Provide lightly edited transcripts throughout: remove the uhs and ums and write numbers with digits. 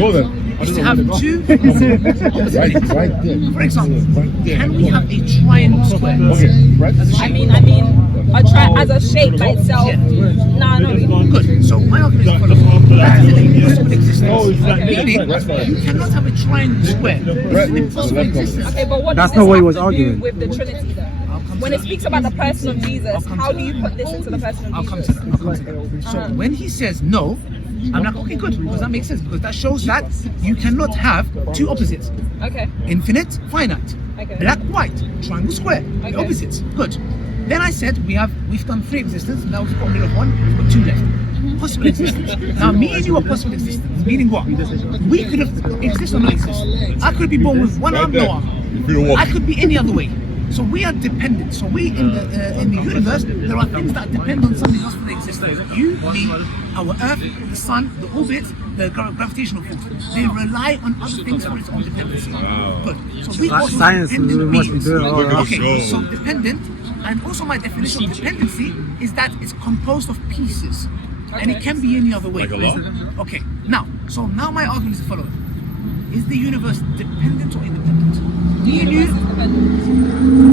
Go then. is to have two opposite. Right there. For example, can we have a triangle square? Okay, right. As a shape? I mean, as a shape by itself. Nah, not really. Good. So my argument is the following. That is an impossible existence. Meaning, you cannot have a triangle square. It's an impossible existence. Okay, but what That's does not this what he have was to arguing. do with the Trinity though? When it speaks about the person of Jesus, how do you put this into the person of I'll come Jesus? to that. I'll come to that. So when he says no, I'm like, okay, good, because that makes sense, because that shows that you cannot have two opposites. Okay. Infinite, finite. Okay. Black, white, triangle, square. The opposites. Good. Then I said we've done three existences. Now we've got rid of one. We've got two left. Possible existence. Now me and you are possible existence. Meaning what? We could have exist or not exist. I could be born with one arm, no arm. I could be any other way. So we are dependent. So we in the universe, there are things that depend on something else for their existence. You, me, our Earth, the Sun, the orbit, the gravitational force. They rely on other things for its own dependency. Good. So we are Science dependent must be beings. doing all right. Okay. So dependent, and also my definition of dependency is that it's composed of pieces, and it can be any other way. Like a law? Okay. Now my argument is the following: is the universe dependent or independent? Me and you.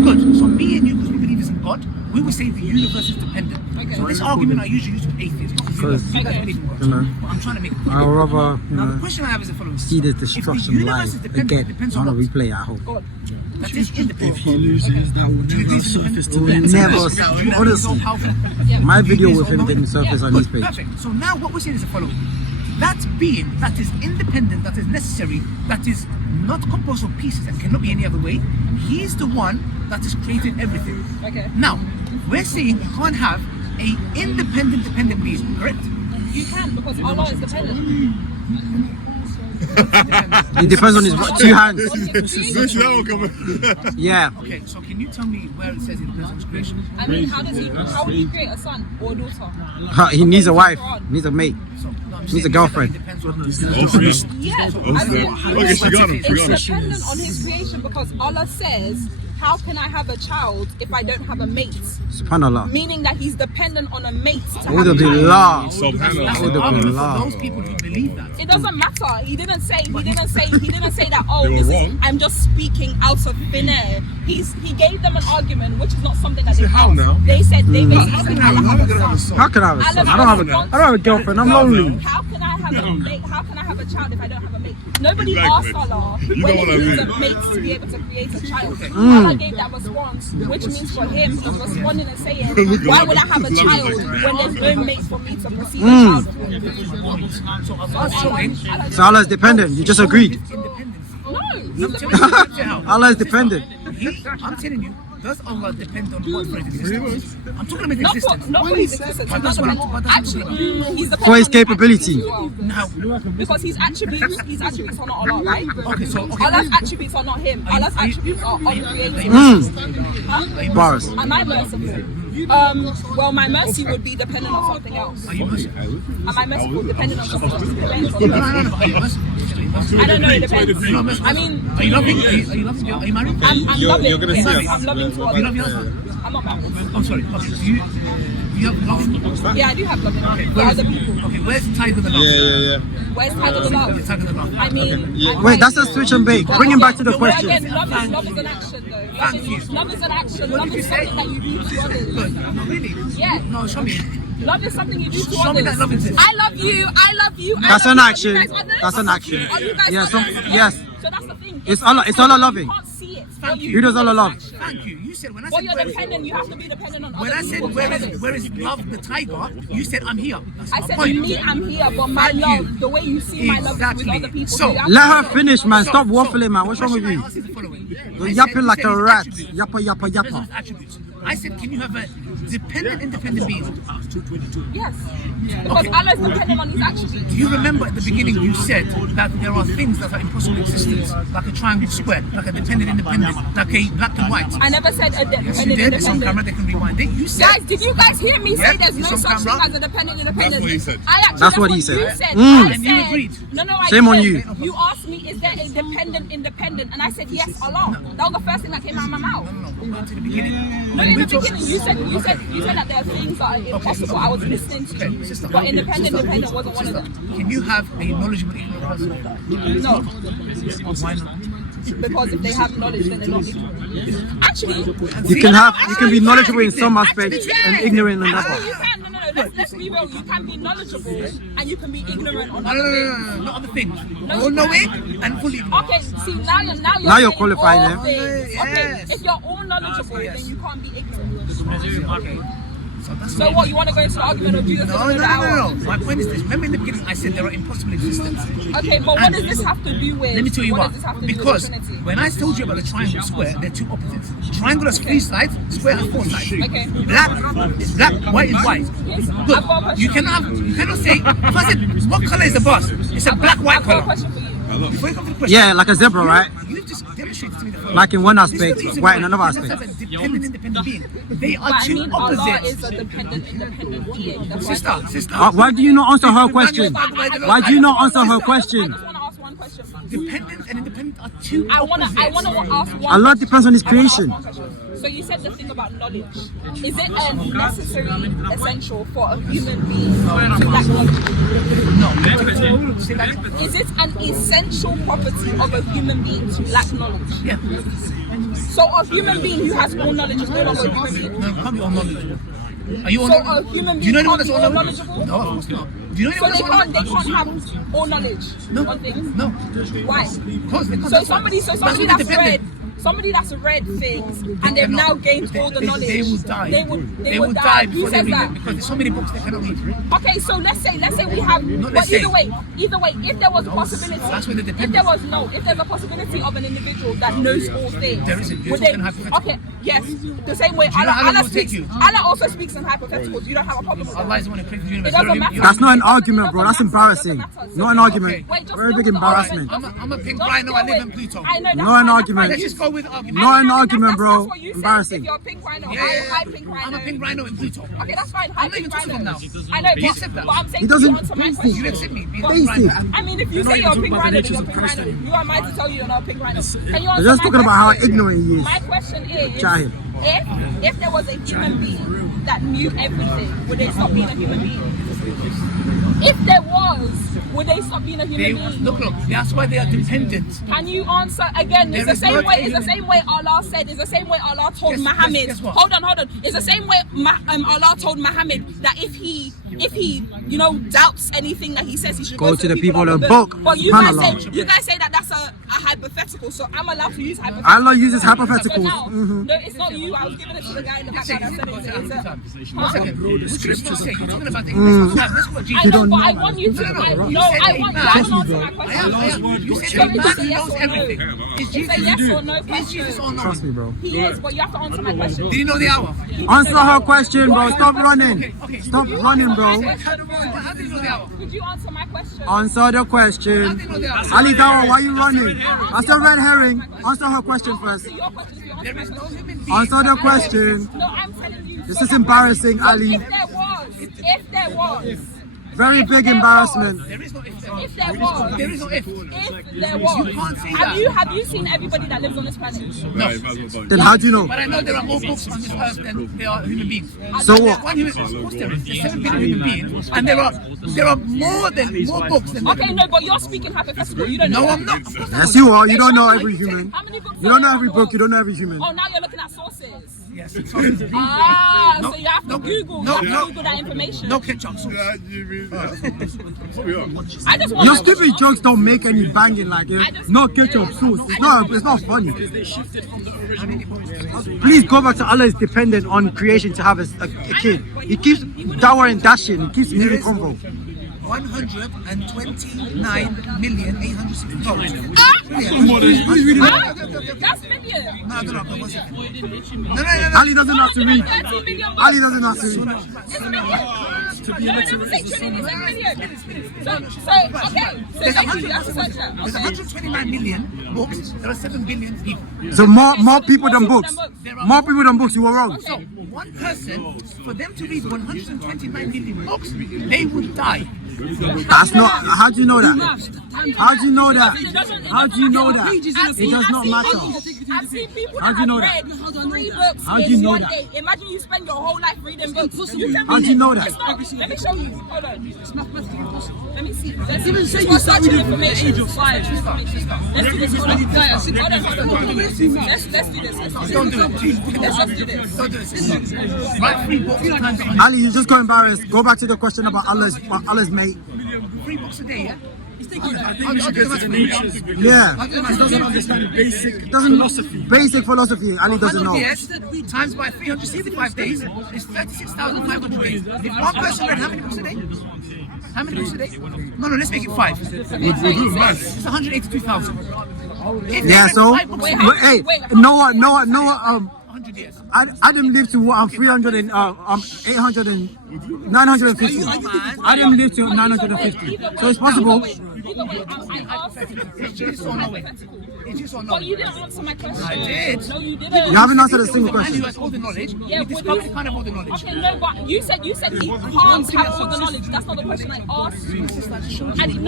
Good. So me and you, because we believe in God, we will say the universe is dependent. Okay. So this argument I usually use with atheists. Because you guys believe in God. But I'm trying to make it I'd rather now the question I have is the following: see the if the destruction universe is live dependent, again it depends on on a what? replay at home. God. That is independent. If he loses, that will never surface to them. Never, honestly. My video with him didn't surface on his page. Perfect. So now what we're saying is the following: that being that is independent, that is necessary, that is not composed of pieces and cannot be any other way, he's the one that has created everything. Okay. Now, we're saying you can't have a independent dependent being, correct? You can, because Allah is dependent. It depends on his two hands. Yeah. Okay, so can you tell me where it says it depends on his creation? I mean, how would he create a son or a daughter? He needs a wife, needs a mate. So, no, I'm He's saying a girlfriend. It depends on Yeah. Okay, she got him. It's dependent on his creation because Allah says, how can I have a child if I don't have a mate? Subhanallah. Meaning that he's dependent on a mate to have Would a have been child. law. That's an argument for those people who believe that. It doesn't matter. He didn't say that. Oh, I'm just speaking out of thin air. He gave them an argument, which is not something that they how now? They said they basically How said, can I have a son? How can I have a son? I don't have a girlfriend. I'm lonely. how can I have a mate? How can I have a child if I don't have a mate? Nobody Exactly. asked Allah You when know what he I needs mean. a mate to be able to create a child. Allah gave that response, which means for him, he's responding and saying, why would I have a child when there's no mate for me to perceive a child with? So Allah is dependent. You just agreed. No. Allah is dependent. I'm telling you, does Allah depend on what for his existence? I'm talking about Not existence. for his existence. But that's what I'm Actually, he's dependent For his on capability. Now, because his attributes are not Allah, right? okay, so Allah's attributes are not him. Allah's attributes are uncreated. Bars. Am I merciful? Well, my mercy would be dependent on something else. are you merciful? Am I merciful? Dependent on something else. Depends on No, are you merciful? I don't know. It depends. I mean, Are you loving? Are you loving? Are you married? I'm loving. you're gonna see us. I'm loving to Do you love others. your husband? I'm not married. I'm sorry. Okay, do you have love? Yeah, I do have loving for other people. Okay, where's Tiger the love? Yeah. Where's Tiger the love? Tiger the love. I mean, Wait, that's a switch and bait. Bring him back to the Again, question. love is an action, though. Love is an action. Love is something that you do to others. Good. No, really? Yeah. No, show me. Love is something you do to Show me that others. love exists. I love you. I love you. That's I an love action. you. You guys are- That's an action. Are you guys Yes, not- yes. So that's the thing. It's Allah loving. You can't see it. Thank you. Who does Allah love? Thank you. You said when I Well, said you're where is- dependent. You have to be dependent on when other I said people. where is love the tiger, you said I'm here. That's I my said point. me, I'm here, but my Thank love, you. the way you see my love is with Exactly. other people. So, you have Let to- her finish, man. So- Stop so waffling, man. What's the wrong with question you? I asked is the following. You're I yapping said- like you said a his rat. attributes. Yappa, yappa, Depends on yappa. his attributes. I said, can you have a dependent, independent being? Yes. Because Allah is dependent on his attributes. Do you remember at the beginning you said that there are things that are impossible existence, like a triangle square, like a dependent, independent, like a black and white? I never said a Yes, you dependent did. It's on camera. independent. They can rewind it. You said. Guys, did you guys hear me say Yeah, there's no it's on such thing camera. as a dependent independent? That's what he said. That's what he said. You said. Mm. I And you said- agreed. No, I Shame on didn't. you. You asked me, is there a dependent independent? And I said, yes, Allah. That was the first thing that came out of my mouth. No, go back to the beginning. No, in the beginning, you said said that there are things that are impossible. I was listening to you, sister. but independent wasn't one of them. Can you have a knowledgeable ignorant person? No, Why not? because if they have knowledge, then they're not ignorant. Actually, You can be knowledgeable in some aspects and ignorant in actually, another. you can. No. Let's be real. You can be knowledgeable and you can be ignorant on No, other things. not other things. All knowing and fully ignorant. Okay, see now you're Now you're saying qualifying, all yeah? things. Okay, Yes. if you're all knowledgeable, Yes. then you can't be ignorant. Okay. So what? You want to go into the argument of Jesus? No. My point is this. Remember in the beginning I said there are impossible existence. Okay, but what does this have to do with? Let me tell you what. Does this have to do Because with the Trinity? when I told you about the triangle square, they're two opposites. Triangle has 3 sides, square has 4 sides. Okay. Black is black, white is white. Yes. Good. I've got a question. You cannot say, if I said, what color is the bus? It's a black, white I've got a color. question for you. Before you come to the question, Yeah, like a zebra, right? you just demonstrated to me the following. Like in one This is aspect, the reason white why in another Jesus aspect. is a dependent, independent being. They are But I two mean, Allah opposites. is a dependent, independent being. That's why Sister. Why do you not answer her question? Why do you not answer her I question? just want to ask one question. Dependent and independent are two I want opposites. to ask one. Allah depends on His I wanna ask creation. one question. So you said the thing about knowledge. Is it necessary, essential for a human being to lack knowledge? No. Say that again. Is it an essential property of a human being to lack knowledge? Yeah. So a human being who has all knowledge is no longer a human being. No, it can't be all knowledgeable. Are you all So a knowledgeable? human Do you know being anyone can't that's be all all knowledgeable? knowledgeable? No, of course not. Do you know So anyone they that's all can't have all knowledge No. on things? No. Why? Because they can't. So somebody That's that's what read dependent. somebody that's read things and they've now gained all the knowledge. They will die. They would die. Who before they says read that? it because there's so many books they cannot read. Okay, so let's say we have. But let's say. either way, if there was a possibility, That's where the if there's a possibility of an individual that knows all things, There isn't. You're would they? talking hypothetical. Okay, yes, the same way you know how long Allah it will take speaks. you? Allah also speaks in hypotheticals. You don't have a problem with that. Allah is the one who created the universe. It doesn't matter. That's not an It doesn't argument, bro. That's matter. embarrassing. It doesn't matter. Not an argument. Wait, just Very deal big with the embarrassment. argument. I'm a pink Just rhino. I deal live in with- Pluto. I know. That's No, fine, an that's argument. fine. Let's just go with argument. No, an I mean, argument, that's bro. what you said. Embarrassing. If you're a pink rhino, Yeah. hi pink rhino. I'm a pink rhino in Pluto. Okay, that's fine. Hi I'm not pink even talking rhino. now. I know, You accept that? but I'm saying He doesn't- you answer my question. You accept me being a Basic. pink rhino. I mean, if you say you're a pink rhino, then you're a pink rhino. Who am I to tell you you're not a pink rhino? Can you answer We're just my talking about how question? ignorant he is. My question is, Jahil. if there was a human being that knew everything, would they stop being a human being? If there was, would they stop being a human being? Look, that's why they are dependent. Can you answer again? It's There the is same no way. It's the human- same way Allah said. It's the same way Allah told Yes, Muhammad. guess what? Hold on. It's the same way Allah told Muhammad that if he doubts anything that he says, he should Go to the people of of the book. But you guys SubhanAllah. say that that's a hypothetical. So I'm allowed to use hypothetical. Allah uses So hypotheticals. now, no, it's not you. I was giving it to the guy in the background. I said One second. Huh? The scriptures are talking about things. Let's go. I know, but I want you to. No, I want you Trust to me, answer bro. my I question. am. You said So a it's man a who yes knows or no. everything. Is It's Jesus a yes or no Is question. Jesus all Trust me, knowing? bro. He is, but you have to answer my question. Did he know the hour? Answer her question, bro. Stop running. Okay. Stop running, bro. How did he know the hour? Could you answer my question? Answer the How question. did he know the hour? Ali Dawah, why are you running? That's a red herring. Answer her question first. Answer your question. There is no human being. Answer the question. No, I'm telling you. This is embarrassing, Ali. If there was, Very big embarrassment. There is no if. if there was, There is no if. if there was, You can't say that. have you seen everybody that lives on this planet? Then how do you know? But I know there are more books on this earth than there are human beings. So what? One human, of course there is. There's 7 billion human beings, and there are more books than. Okay, no, but you're speaking hypothetical. You don't know. No, that. I'm not. Of course Yes, you are. You don't know every human. How many books You don't know are every there book. in You the don't know every human. world? Oh, now you're looking at sources. Yes. So you have to No, Google. no, you have to no. Google that information. No ketchup sauce. I just want Your stupid jokes don't make any banging like it. No ketchup sauce. It's not funny. Please go back to Allah is dependent on creation to have a kid. He keeps dawah and dashing. He keeps moving convo. 129,860,000. That's million. No, 1 second. No. Ali doesn't know how to read. 30 million books. Ali doesn't know how to read. It's million. No, never say trillion. It's a million. So okay. So There's thank you. You have to search that. There's Okay. 129 million books. There are 7 billion people. So more people than books. More people than books. You were wrong. So one person, for them to read 129 million books, they would die. That's not. How do you know that? How do you know that? How do you know that? It does not matter. I've seen people How that do you know have that? read 3 books How do you in know one that? day. Imagine you spend your whole life reading books. How do you know that? Let me show you. Hold on. Let me see. Let's Even say you start reading from the age of 5. Let's do this. Hold on. Hold on. Let's do this. Don't do it. Let's do this. Don't do this. Write 3 books times 100. Ali, you're just got embarrassed. Go back to the question about Allah's mate. 3 books a day, yeah? Yeah. He doesn't understand basic Doesn't philosophy. Basic philosophy. Ali doesn't 100 know. years times by 365 days is 36,500 days. If one person read how many books a day? How many books a day? No, let's make it 5. It's 182,000. Yeah. So, hey, Noah. 100 years. Adam lived to what? 300 and 800 and 950. Adam lived to 950. So it's possible. Either way, I asked. It's just or no way. It's just or no But way. you didn't answer my question. I did. No, you didn't. You haven't answered a If single there was a man who question. has all the knowledge, Yeah, we would discovered you- kind of all the knowledge. Okay, no, but you said he can't have all the knowledge. That's not the question I asked you.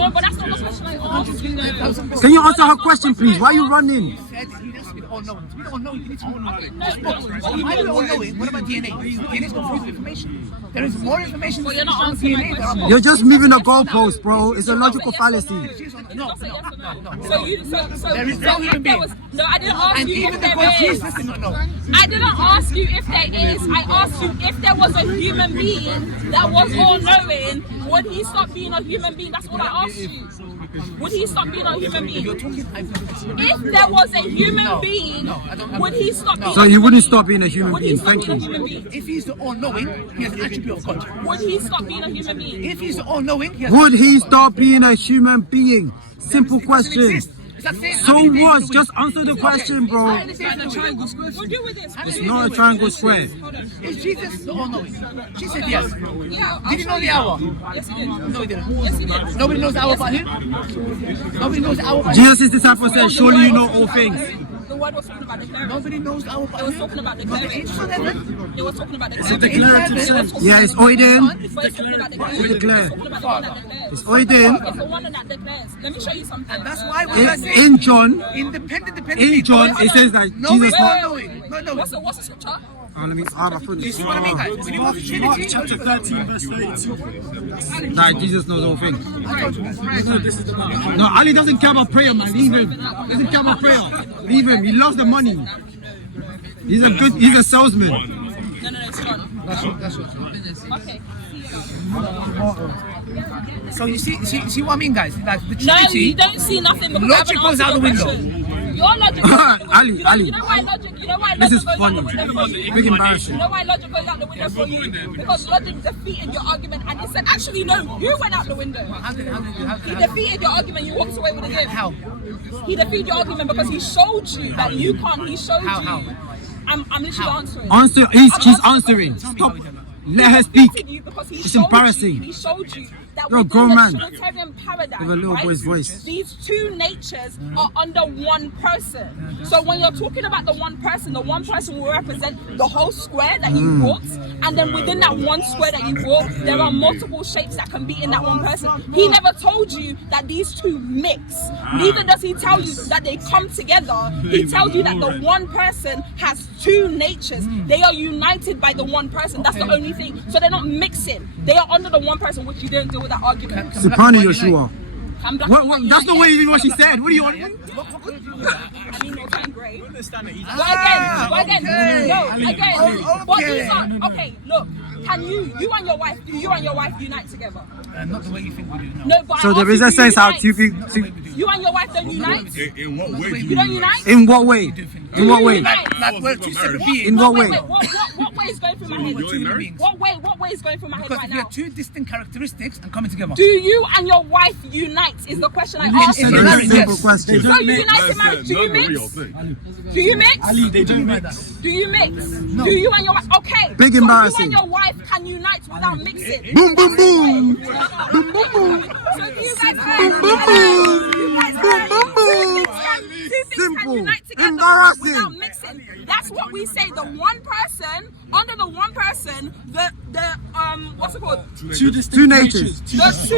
No, but that's not the question I asked you. Can you answer her question, please? Why are you running? Said he has to be all knowing. To be all knowing, you need to know. No, If I do all knowing, what about DNA? DNA is confused with information. There is more information But in you're not DNA answering my than question. You're just moving the goalpost, bro. It's a logical fallacy. No. So There is no human if there being. was, no, I didn't ask And you even if the there God is. Jesus did not know. I didn't ask you if there is. I asked you if there was a human being that was all-knowing, would he stop being a human being? That's all I asked you. Would he stop being a human being? You're talking hypothetical. If there was a human being, would he stop being So a he human wouldn't being? stop being a human Would he being. stop Thank being a you. human being? If he's the all-knowing, he has an attribute of God. Would he stop being a human being? If he's the all-knowing, he has Would an he attribute of God. stop being a human being? Simple It doesn't question. exist. It's like saying, So how many days what? in a Just week? answer the question, bro. We'll deal with this. It's not a triangle square. Is Jesus the all-knowing? She said yes. Yeah, Did he know the hour? Yes, he did. No, he didn't. Yes, he did. Nobody knows the hour but him? Nobody knows the hour but him? Jesus' disciples said, surely you know all things. The word was talking about declaring. Nobody knows the hour It but was him? talking about Not the declaring. angels of heaven? It was talking about It's a declaring. declarative sense. Yeah, it's Oiden. But it's talking about declaring. It's declare. It's talking about the one that declares. It's Oiden. It's the one that declares. Let me show you something. And that's why when I say In John, independent in John, it says that no, Jesus. wait, no. What's the scripture? Let me. I put This is what I mean, guys. When you go to Trinity, Chapter 13, verse 32. That Jesus knows all things. I told you guys. No, this is the man. No, Ali doesn't care about prayer, man. Leave him. Doesn't care about prayer. Leave him. He loves the money. He's a salesman. No, it's gone. That's what. Okay. So you see what I mean, guys? Like the No, Trinity. you don't see nothing because Logic I haven't goes out answered the your window. question. Your logic goes out the window. Ali, You know- Ali. You know why logic? You know why This logic is goes out funny. the window for you? Big embarrassing. You know why logic goes out the window for you? Because logic defeated your argument and it said, actually, no, you went out the window. How did He defeated your argument, you walked away with a gift. How? He defeated your argument because he showed you that you can't. He showed How? you. I'm literally answering. Answer. She's answering. Stop. Let her speak. You because he It's showed embarrassing. You, he showed you that You're a within grown the man Trinitarian paradigm, with a little right, boy's voice. these two natures are under one person. So when you're talking about the one person will represent the whole square that you walked, and then within that one square that you walked, there are multiple shapes that can be in that one person. He never told you that these two mix. Neither does he tell you that they come together. He tells you that the one person has two natures. They are united by the one person. That's the only thing. So they're not mixing. They are under the one person, which you didn't deal with that argument. Soprano Yeshua. I'm black What? and white, That's not unite. what she said. What do you want? I mean, no time grey. But again, okay. no, again. Oh, But okay. these are, okay, look, can you and your wife, do you and your wife unite together? Not the way you think we do. No. No, but So I there asked is you, a do sense how unite? two people. You and your wife don't unite? In what way do You don't unite? In what way? In what way? Like we're two separate beings. In what way? Wait, what way is going through my head? We're two human beings. What way is going through my head Because right we now? have two distinct characteristics and coming together. Do you and your wife unite? Is the question I asked in you. the Very marriage, simple yes. question. So you unite in marriage? Do you mix? Do you mix? Ali, they don't mix. Do you mix? Do you and your wife? Okay. Big so embarrassing. you and your wife can unite without mixing. Boom, boom, boom. Boom, boom, boom. So do you guys Boom, boom, boom. Boom, boom, boom. Two things can Simple. unite together Embarrassing. without mixing. That's that's what we say. The one person, under the one person, the what's it called? Two natures. There's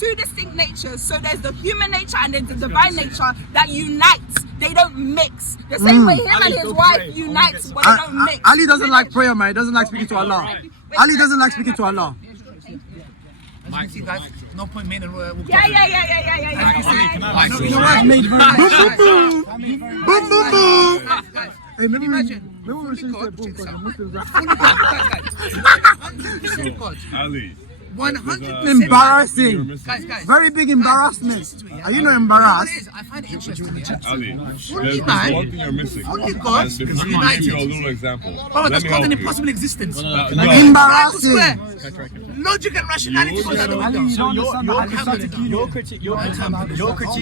two distinct natures. So there's the human nature and there's the divine nature that unites. They don't mix. The same way him and his wife unites, but they don't mix. Ali doesn't like prayer, man. He doesn't like speaking to Allah. Ali doesn't like speaking to Allah. As you can see, guys, no point made in Yeah. You know what? Boom, boom, boom. Hey, Can you imagine? Maybe we should say boom because the Muslims are Ali. 100% embarrassing. Guys. Very big embarrassment. Are you not embarrassed? I find it interesting. Yeah? Ali, Fully there's man, one thing you're missing. fully God And is before you united. give you a little example. Bro, let that's me called an help you. impossible existence. Embarrassing. Logic and rationality goes out the window. So your critique, Oh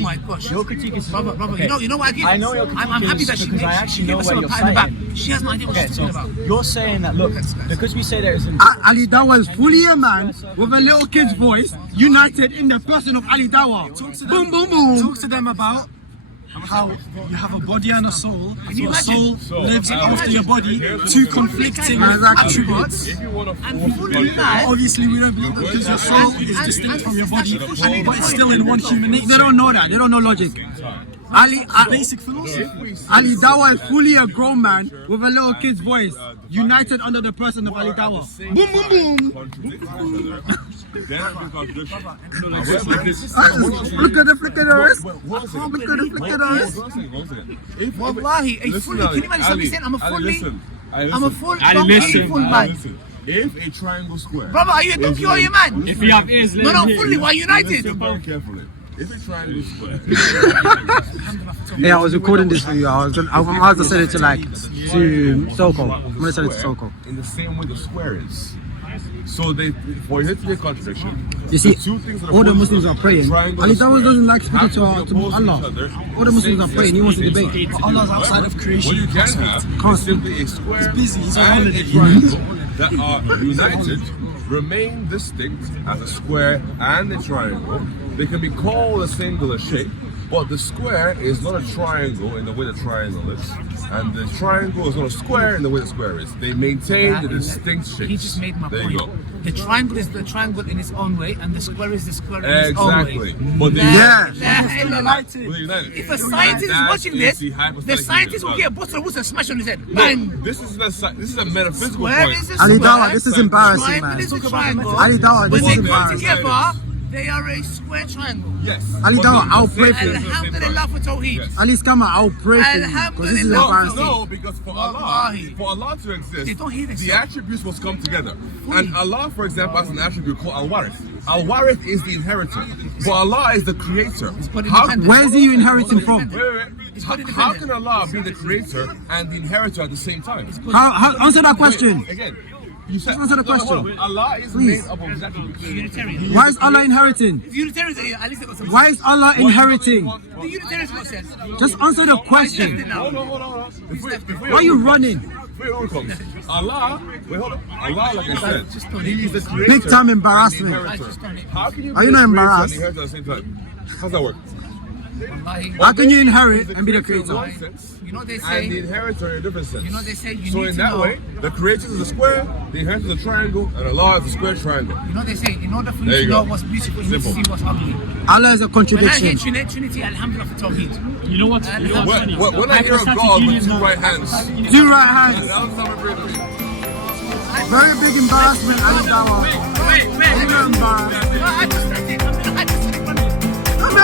my gosh. your critique is Brother, okay. you know what I get? I know your critique I'm happy that she because I actually gave know us where a you're pat in the back. saying. She has no idea what Okay, she's so talking about. you're saying that look, because we say there is an Ali Dawah is fully a man with a little kid's voice, united in the person of Ali Dawah. Boom, boom, boom. talk to them about how you have a body and a soul. So a soul lives after your body, two conflicting attributes. If you want to And force fully God- man. Obviously, we don't believe that because your soul is distinct from your body, but it's still in one human They nature. don't know that. They don't know logic. Ali Basic philosophy. Ali Dawah is fully a grown man with a little kid's voice, united under the person of Ali Dawah. Boom, boom, boom. contradict each other, then it's a contradiction. Look at the flick of the wrist. One Look at second. the flick of the wrist. One second. If- Wallahi, a listen, fully, can you imagine somebody saying I'm a Ali, fully, listen. I'm a full Ali, donkey, full man. listen. If a triangle square. Brother, are you a donkey or are you a man? If you have ears, No, fully, we're united. Listen very carefully. If a triangle square. Yeah, I was recording this for you. I was about to send it to Soko. I'm gonna send it to Soko. In the same way the square is. So for it to be a contradiction, You see, the two things that all the oppose Muslims each are other, praying. triangle Ali and Dawah square, doesn't like speaking have to be opposed to each Allah. other All the Muslims are praying. He wants to debate. Allah's outside of creation. What you can have is simply a square busy, he's on and holiday. a triangle that are united, remain distinct as a square and a triangle. They can be called a singular shape, but the square is not a triangle in the way the triangle is, and the triangle is not a square in the way the square is. They maintain the distinct shapes. He just made my there point. You go. The triangle is the triangle in its own way, and the square is the square in its own way. Exactly. But they Yeah. We're united. If a scientist is That watching is this, the the hypothetical scientist will union. get a bottle of water and smash on his head. No, Bang! this is a metaphysical Square point. is a Ali square. Dawah, this is embarrassing, Triangle man. is a triangle. Ali Dawah, When this they is come embarrassing. together, they are a square triangle. Yes. Ali But Dawah, the I'll same pray for thing you. at the same time. Alhamdulillah for Tawheed. Yes. Ali Skama, I'll pray for you because this is Alhamdulillah. embarrassing. No, because for Allah to exist, They don't hear the themselves. attributes must come together. And Allah, for example, has an attribute called Al-Warith. Al-Warith is the inheritor, but Allah is the creator. God How, independent. Where is he inheriting from? It's God How independent. can Allah be the creator and the inheritor at the same time? How answer that question? Again, you said Answer the no, hold question. on. Allah is Please. made up of his attributes. Unitarian. Why is Allah inheriting? If Unitarians are at least they got some Why is Allah inheriting? The Unitarians got sense. Just answer the question. Hold on. Before Why are you running? Before your comes, Allah, hold on. Allah, like I said, He is the creator. Big time and the embarrassment. inheritor. How can you Are be you the not creator embarrassed? and the inheritor at the same time? How's that work? How can you inherit The and be the creator in creator? one sense, You know what they and the say? inheritor in a different sense. You know what they say? You So need in to that know. way, the creator is a square, the inheritor is a triangle, and Allah is a square triangle. You know what they say? In order for you There to you know go. what's beautiful, you need to Simple. see what's ugly. Allah is a When I contradiction. hear Trinity, Alhamdulillah for Tawheed. You know what? When I hear of God with two right hands, Two right hands. I'll celebrate with you. Very big embarrassment, Ali Dawah. Wait. You're embarrassed. I just think, No.